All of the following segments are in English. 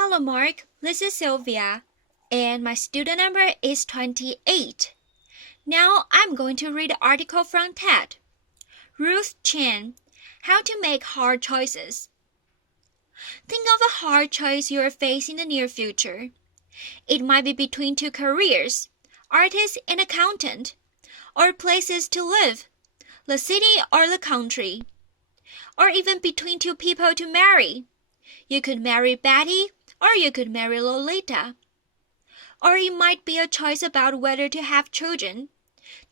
Hello, Mark. This is Sylvia, and my student number is 28. Now I'm going to read the article from TED. Ruth Chang, How to Make Hard Choices. Think of a hard choice you are facing in the near future. It might be between two careers, artist and accountant, or places to live, the city or the country, or even between two people to marry. You could marry Betty, or you could marry Lolita. Or it might be a choice about whether to have children,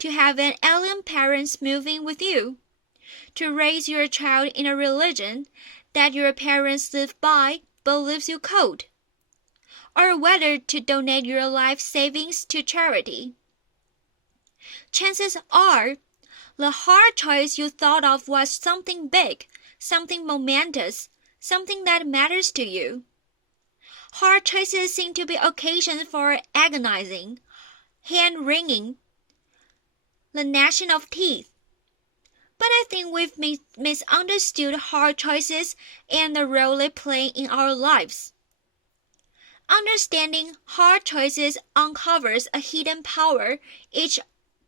to have an alien parents moving with you, to raise your child in a religion that your parents live by but leaves you cold, or whether to donate your life savings to charity. Chances are, the hard choice you thought of was something big, something momentous, something that matters to you. Hard choices seem to be occasions for agonizing, hand-wringing, the gnashing of teeth. But I think we've misunderstood hard choices and the role they play in our lives. Understanding hard choices uncovers a hidden power each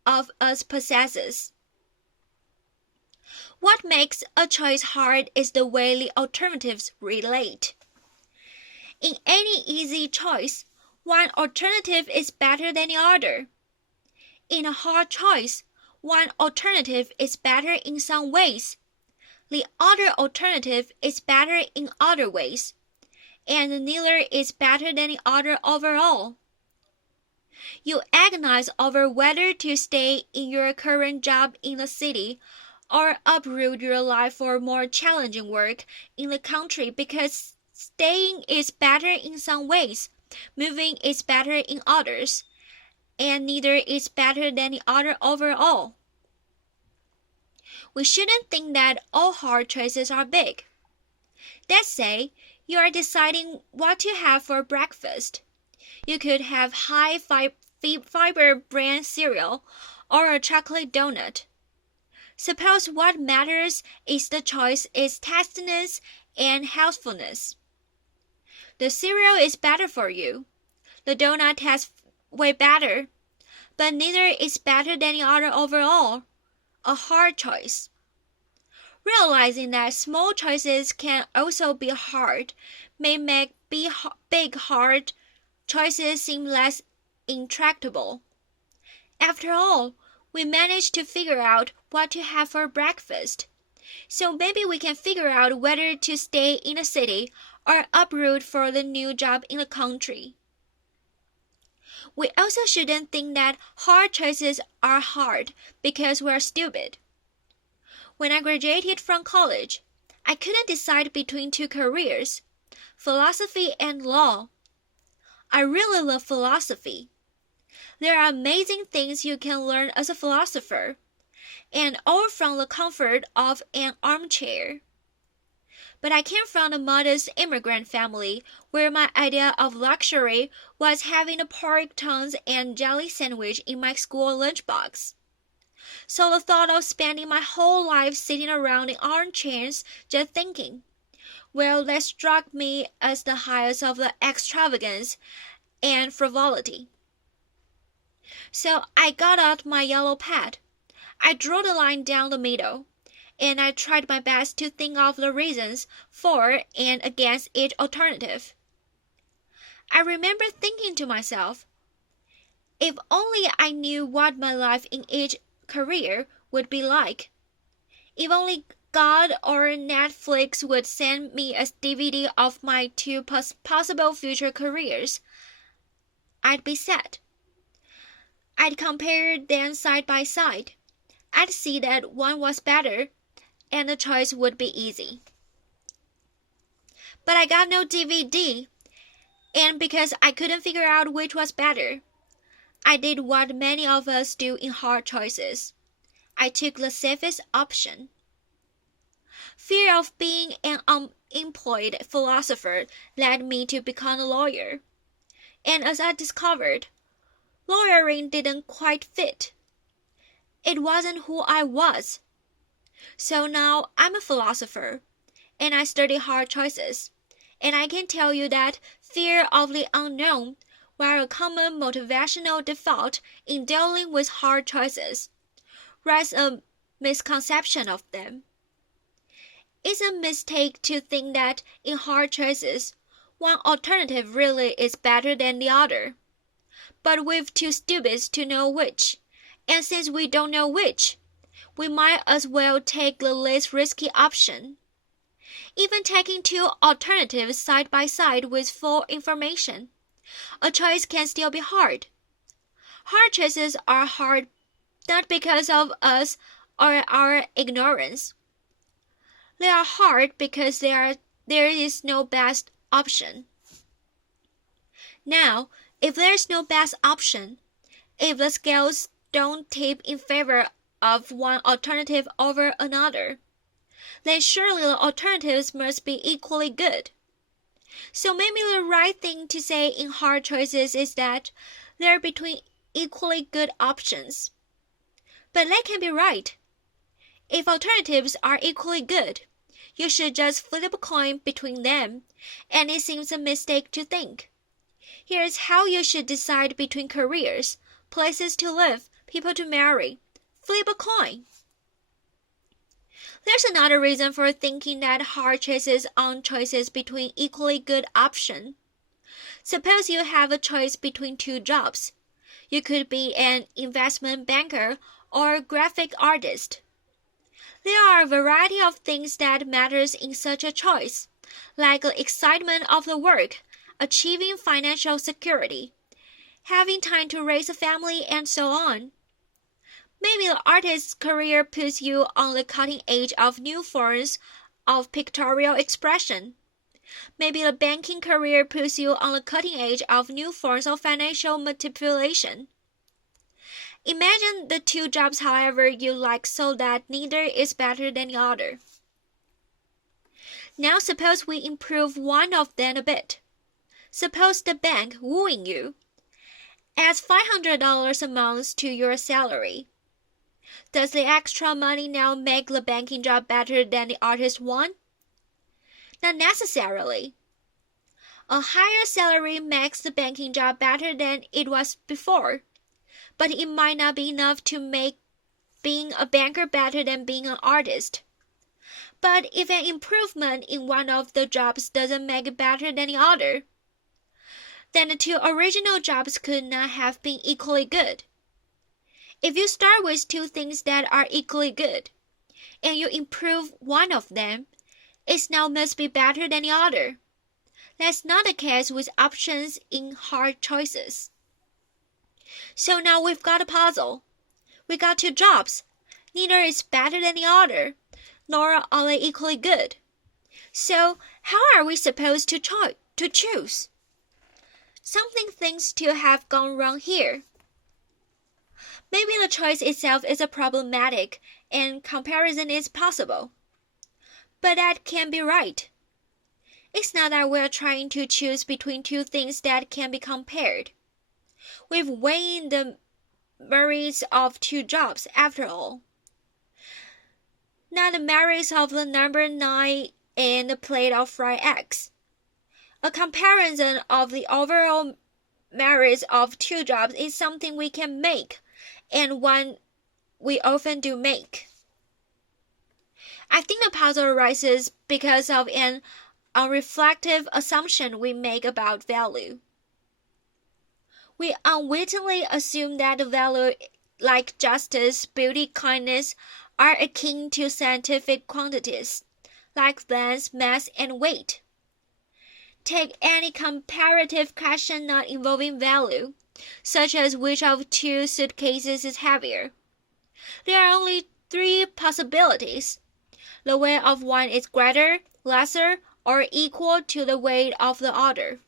of us possesses. What makes a choice hard is the way the alternatives relate. In any easy choice, one alternative is better than the other. In a hard choice, one alternative is better in some ways. The other alternative is better in other ways, and neither is better than the other overall. You agonize over whether to stay in your current job in the city or uproot your life for more challenging work in the country because staying is better in some ways, moving is better in others, and neither is better than the other overall. We shouldn't think that all hard choices are big. Let's say you are deciding what to have for breakfast. You could have high fiber bran cereal or a chocolate donut. Suppose what matters is the choice is tastiness and healthfulness. The cereal is better for you. The donut tastes way better, but neither is better than the other overall. A hard choice. Realizing that small choices can also be hard may make big hard choices seem less intractable. After all, we managed to figure out what to have for breakfast. So maybe we can figure out whether to stay in a city or uproot for the new job in the country. We also shouldn't think that hard choices are hard because we're stupid. When I graduated from college, I couldn't decide between two careers, philosophy and law. I really love philosophy. There are amazing things you can learn as a philosopher, and all from the comfort of an armchair. But I came from a modest immigrant family where my idea of luxury was having a pork tongues and jelly sandwich in my school lunchbox. So the thought of spending my whole life sitting around in armchairs just thinking, well, that struck me as the highest of the extravagance and frivolity. So I got out my yellow pad. I drew the line down the middle, and I tried my best to think of the reasons for and against each alternative. I remember thinking to myself, if only I knew what my life in each career would be like. If only God or Netflix would send me a DVD of my two possible future careers, I'd be set. I'd compare them side by side. I'd see that one was better, and the choice would be easy. But I got no DVD, and because I couldn't figure out which was better, I did what many of us do in hard choices. I took the safest option. Fear of being an unemployed philosopher led me to become a lawyer. And as I discovered, lawyering didn't quite fit. It wasn't who I was. So now I'm a philosopher, and I study hard choices, And I can tell you that fear of the unknown, while a common motivational default in dealing with hard choices, raises a misconception of them. It's a mistake to think that in hard choices, one alternative really is better than the other. But we're too stupid to know which, and since we don't know which, we might as well take the least risky option. Even taking two alternatives side by side with full information, a choice can still be hard. Hard choices are hard not because of us or our ignorance. They are hard because there is no best option. Now, if there is no best option, if the scales don't tip in favor of one alternative over another, then surely the alternatives must be equally good. So maybe the right thing to say in hard choices is that they're between equally good options. But that can be right. If alternatives are equally good, you should just flip a coin between them, and it seems a mistake to think. Here's how you should decide between careers, places to live, people to marry. Flip a coin. There's another reason for thinking that hard choices on choices between equally good options. Suppose you have a choice between two jobs. You could be an investment banker or a graphic artist. There are a variety of things that matters in such a choice, like the excitement of the work, achieving financial security, having time to raise a family, and so on. Maybe the artist's career puts you on the cutting edge of new forms of pictorial expression. Maybe the banking career puts you on the cutting edge of new forms of financial manipulation. Imagine the two jobs, however, you like so that neither is better than the other. Now suppose we improve one of them a bit. Suppose the bank wooing you adds $500 a month to your salary. Does the extra money now make the banking job better than the artist one? Not necessarily. A higher salary makes the banking job better than it was before, but it might not be enough to make being a banker better than being an artist. But if an improvement in one of the jobs doesn't make it better than the other, then the two original jobs could not have been equally good. If you start with two things that are equally good, and you improve one of them, it now must be better than the other. That's not the case with options in hard choices. So now we've got a puzzle. We got two jobs. Neither is better than the other, nor are they equally good. So how are we supposed to choose? Something seems to have gone wrong here. Maybe the choice itself is problematic and comparison is possible. But that can't be right. It's not that we're trying to choose between two things that can be compared. We've weighed the merits of two jobs after all. Not the merits of the number 9 and the plate of fried eggs. A comparison of the overall merits of two jobs is something we can make, and one we often do make. I think the puzzle arises because of an unreflective assumption we make about value. We unwittingly assume that value like justice, beauty, kindness are akin to scientific quantities, like length, mass, and weight. Take any comparative question not involving value, such as which of two suitcases is heavier. There are only three possibilities. The weight of one is greater, lesser, or equal to the weight of the other.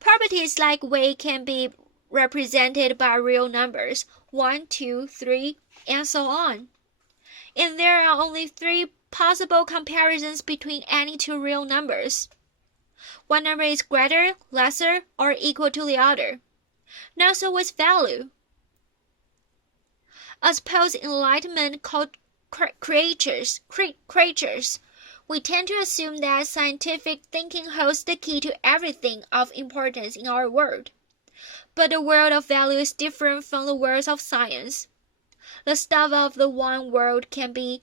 Properties like weight can be represented by real numbers, 1, 2, 3, and so on. And there are only three possible comparisons between any two real numbers. One number is greater, lesser, or equal to the other. Not so with value. As post-Enlightenment creatures, We tend to assume that scientific thinking holds the key to everything of importance in our world. But the world of value is different from the world of science. The stuff of the one world can be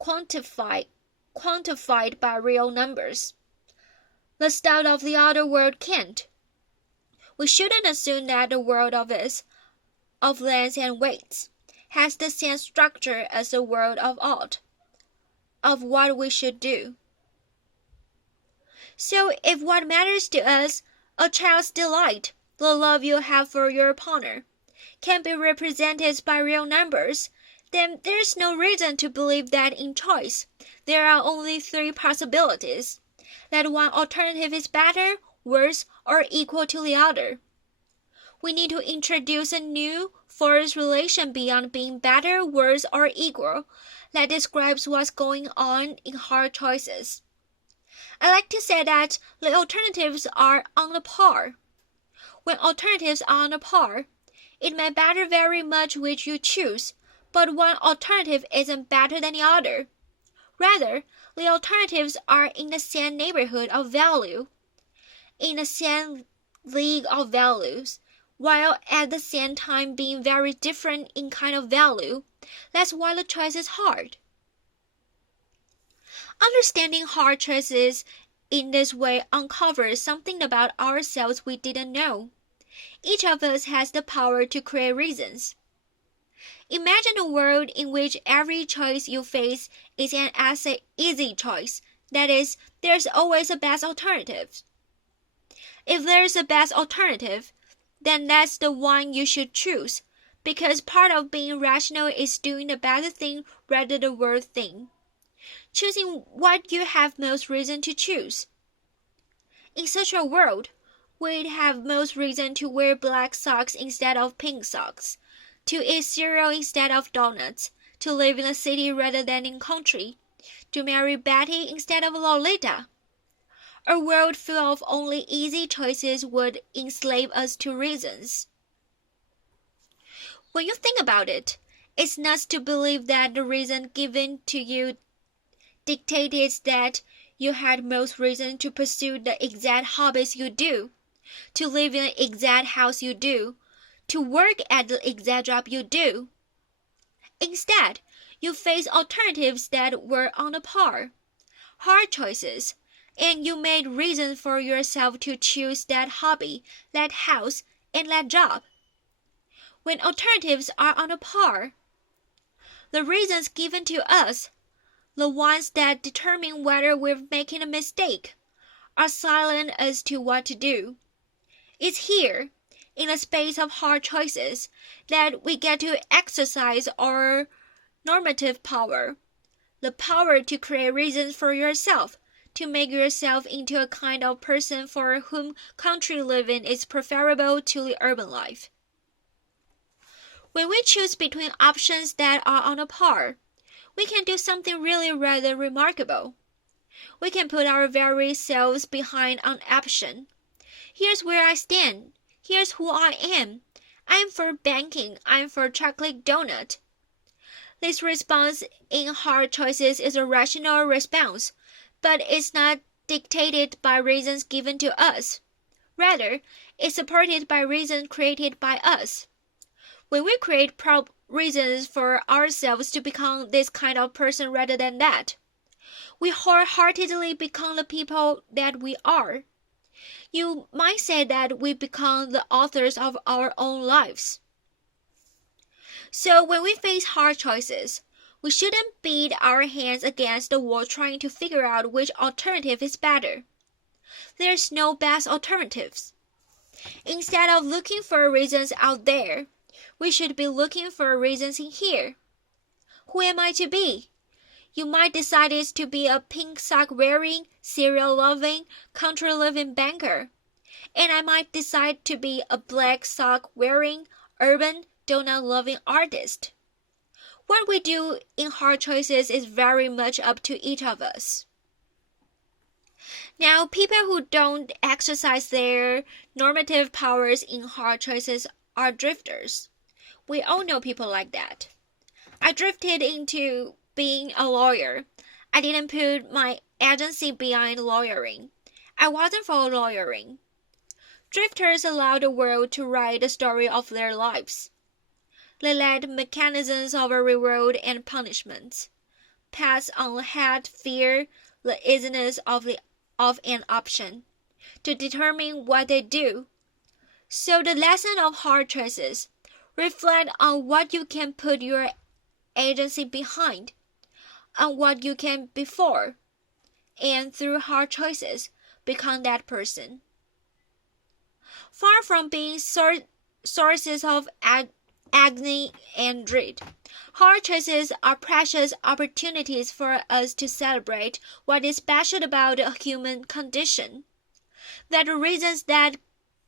quantified by real numbers. The stuff of the other world can't. We shouldn't assume that the world of lengths and weights, has the same structure as the world of art, of what we should do. So if what matters to us, a child's delight, the love you have for your partner, can be represented by real numbers, then there's no reason to believe that in choice there are only three possibilities, that one alternative is better, worse, or equal to the other. We need to introduce a new force relation beyond being better, worse, or equal that describes what's going on in hard choices. I like to say that the alternatives are on a par. When alternatives are on a par, it may matter very much which you choose, but one alternative isn't better than the other. Rather, the alternatives are in the same neighborhood of value, in the same league of values, while at the same time being very different in kind of value. That's why the choice is hard. Understanding hard choices in this way uncovers something about ourselves we didn't know. Each of us has the power to create reasons. Imagine a world in which every choice you face is an easy choice. That is, there's always a best alternative. If there's a best alternative, then that's the one you should choose, because part of being rational is doing the better thing rather than the worst thing. Choosing what you have most reason to choose. In such a world, we'd have most reason to wear black socks instead of pink socks, to eat cereal instead of donuts, to live in a city rather than in country, to marry Betty instead of Lolita. A world full of only easy choices would enslave us to reasons. When you think about it, it's nuts to believe that the reason given to you dictated that you had most reason to pursue the exact hobbies you do, to live in the exact house you do, to work at the exact job you do. Instead, you face alternatives that were on a par, hard choices, and you made reasons for yourself to choose that hobby, that house, and that job. When alternatives are on a par, the reasons given to us, the ones that determine whether we're making a mistake, are silent as to what to do. It's here, in the space of hard choices, that we get to exercise our normative power, the power to create reasons for yourself, to make yourself into a kind of person for whom country living is preferable to the urban life. When we choose between options that are on a par, we can do something really rather remarkable. We can put our very selves behind an option. Here's where I stand. Here's who I am. I'm for banking. I'm for chocolate donut. This response in hard choices is a rational response, but it's not dictated by reasons given to us. Rather, it's supported by reasons created by us. When we create reasons for ourselves to become this kind of person rather than that, we wholeheartedly become the people that we are. You might say that we become the authors of our own lives. So when we face hard choices, we shouldn't beat our hands against the wall trying to figure out which alternative is better. There's no best alternatives. Instead of looking for reasons out there, we should be looking for reasons in here. Who am I to be? You might decide it's to be a pink sock wearing, cereal loving, country living banker. And I might decide to be a black sock wearing, urban, donut loving artist. What we do in hard choices is very much up to each of us. Now, people who don't exercise their normative powers in hard choices are drifters. We all know people like that. I drifted into being a lawyer. I didn't put my agency behind lawyering. I wasn't for lawyering. Drifters allow the world to write the story of their lives. They let mechanisms of reward and punishment pass on ahead fear the easiness of an option to determine what they do. So the lesson of hard choices: reflect on what you can put your agency behind, on what you can before, and through hard choices, become that person. Far from being sources of agony and dread, hard choices are precious opportunities for us to celebrate what is special about the human condition. That the reasons that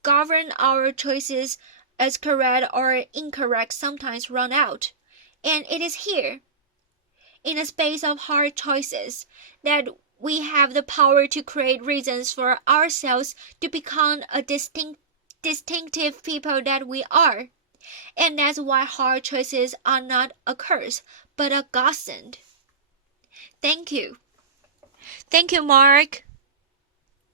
govern our choices as correct or incorrect sometimes run out, and it is here, in a space of hard choices, that we have the power to create reasons for ourselves to become a distinctive people that we are. And that's why hard choices are not a curse, but a godsend. Thank you. Thank you, Mark.